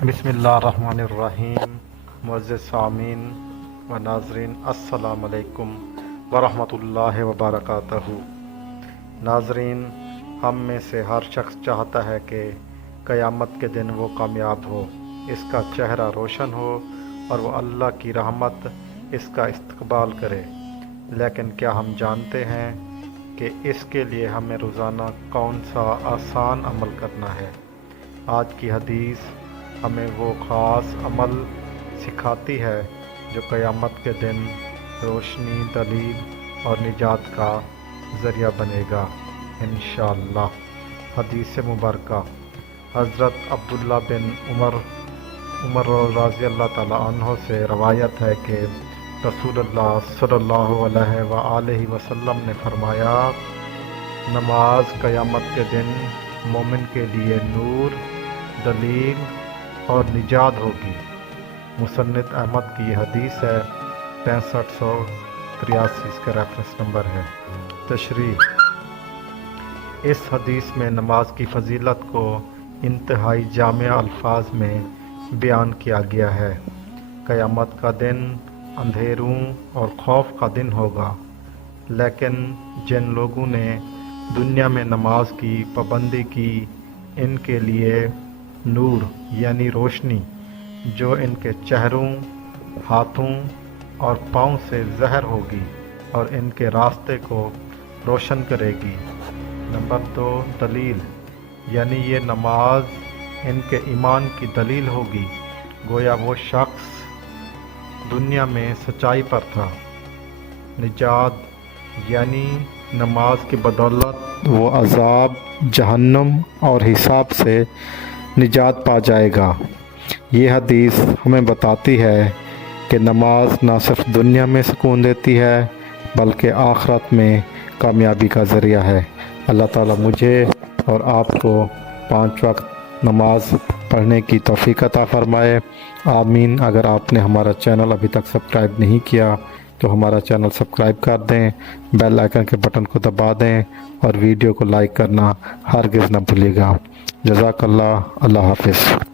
بسم اللہ الرحمن الرحیم۔ معزز سامعین و ناظرین، السلام علیکم ورحمۃ اللہ وبرکاتہ۔ ناظرین، ہم میں سے ہر شخص چاہتا ہے کہ قیامت کے دن وہ کامیاب ہو، اس کا چہرہ روشن ہو اور وہ اللہ کی رحمت اس کا استقبال کرے۔ لیکن کیا ہم جانتے ہیں کہ اس کے لیے ہمیں روزانہ کون سا آسان عمل کرنا ہے؟ آج کی حدیث ہمیں وہ خاص عمل سکھاتی ہے جو قیامت کے دن روشنی، دلیل اور نجات کا ذریعہ بنے گا انشاءاللہ۔ حدیث مبارکہ حضرت عبداللہ بن عمر رضی اللہ تعالیٰ عنہ سے روایت ہے کہ رسول اللہ صلی اللہ علیہ وآلہ وسلم نے فرمایا، نماز قیامت کے دن مومن کے لیے نور، دلیل اور نجات ہوگی۔ مسند احمد کی یہ حدیث ہے، 6583 اس کا ریفرنس نمبر ہے۔ تشریح: اس حدیث میں نماز کی فضیلت کو انتہائی جامع الفاظ میں بیان کیا گیا ہے۔ قیامت کا دن اندھیروں اور خوف کا دن ہوگا، لیکن جن لوگوں نے دنیا میں نماز کی پابندی کی، ان کے لیے نور یعنی روشنی جو ان کے چہروں، ہاتھوں اور پاؤں سے ظاہر ہوگی اور ان کے راستے کو روشن کرے گی۔ نمبر 2، دلیل، یعنی یہ نماز ان کے ایمان کی دلیل ہوگی، گویا وہ شخص دنیا میں سچائی پر تھا۔ نجات، یعنی نماز کی بدولت وہ عذاب، جہنم اور حساب سے نجات پا جائے گا۔ یہ حدیث ہمیں بتاتی ہے کہ نماز نہ صرف دنیا میں سکون دیتی ہے بلکہ آخرت میں کامیابی کا ذریعہ ہے۔ اللہ تعالیٰ مجھے اور آپ کو 5 وقت نماز پڑھنے کی توفیق عطا فرمائے، آمین۔ اگر آپ نے ہمارا چینل ابھی تک سبسکرائب نہیں کیا تو ہمارا چینل سبسکرائب کر دیں، بیل آئیکن کے بٹن کو دبا دیں اور ویڈیو کو لائک کرنا ہرگز نہ بھولیے گا۔ جزاک اللہ، اللہ حافظ۔